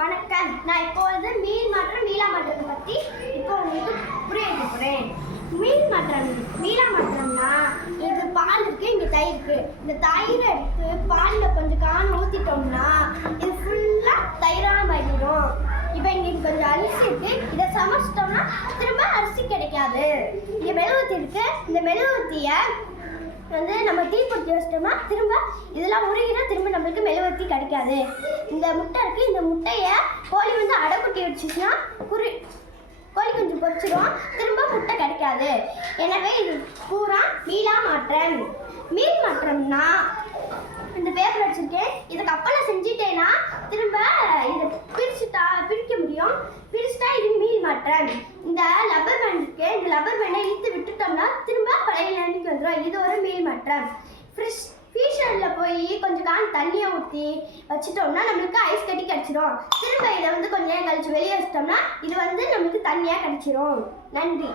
வணக்கம். நான் இப்பொழுது மீள் மாற்றம் மீளா மாற்றத்தை பற்றி இப்போ உங்களுக்கு புரிய வைக்க போகிறேன். மீள் மாற்றம் மீளா மாற்றம்னா இது பால் இருக்கு, இங்கே தயிர் இருக்கு. இந்த தயிரை எடுத்து பாலில் கொஞ்சம் காண ஊற்றிட்டோம்னா இது ஃபுல்லாக தயிராக மாறிடும். இப்போ இங்கே கொஞ்சம் அரிசி இருக்கு, இதை சமைச்சிட்டோம்னா திரும்ப அரிசி கிடைக்காது. இங்கே மெழுகுவர்த்தி இருக்கு, இந்த மெழுகுவர்த்தியை வந்து நம்ம தீ பிடிச்சி வச்சிட்டோம்னா திரும்ப இதெல்லாம் உருகினா திரும்ப நம்மளுக்கு மெழுகுவர்த்தி கிடைக்காது. இந்த முட்டை இருக்குது, இந்த முட்டையை கோழி வந்து அடைக்குட்டி வச்சுச்சுன்னா கோழி கொஞ்சம் பொரிச்சிடும், திரும்ப முட்டை கிடைக்காது. எனவே இது பூரா மீளா மாற்றம். மீள் மாற்றம்னா இந்த பேப்பர் வச்சுருக்கேன், இதை கப்பலை செஞ்சுட்டேன்னா திரும்ப இதை பிரிக்க முடியும். பிரிச்சுட்டா இது மீள் மாற்றம். இந்த லப்பர் பேண்ட் இருக்கு, இந்த லப்பர் பேண்டை இழுத்து விட்டுட்டோம்னா திரும்ப பழைய நிலைமைக்கு வந்துடும். இது ஒரு மீள் மாற்றம். ஃப்ரீசரில் போய் கொஞ்சம் தண்ணியை ஊற்றி வச்சுட்டோம்னா நம்மளுக்கு ஐஸ் கட்டி கிடச்சிரும். திரும்ப இதை வந்து கொஞ்சம் நேரம் கழிச்சு வெளியே வச்சிட்டோம்னா இது வந்து நம்மளுக்கு தண்ணியாக கிடச்சிரும். நன்றி.